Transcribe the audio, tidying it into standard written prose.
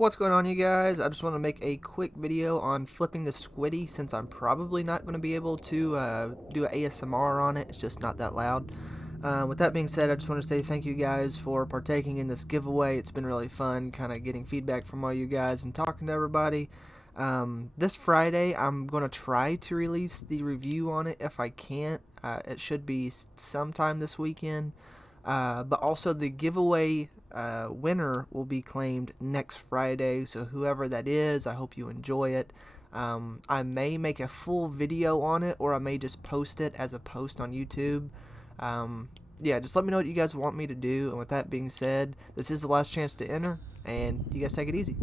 What's going on, you guys? I just want to make a quick video on flipping the Squiddy, since I'm probably not going to be able to do an ASMR on it. It's just not that loud. With that being said, I just want to say thank you guys for partaking in this giveaway. It's been really fun kind of getting feedback from all you guys and talking to everybody. This Friday, I'm going to try to release the review on it. If I can't, it should be sometime this weekend. But also the giveaway winner will be claimed next Friday, so whoever that is, I hope you enjoy it. I may make a full video on it, or I may just post it as a post on YouTube. Yeah, just let me know what you guys want me to do, and with that being said, this is the last chance to enter, and you guys take it easy.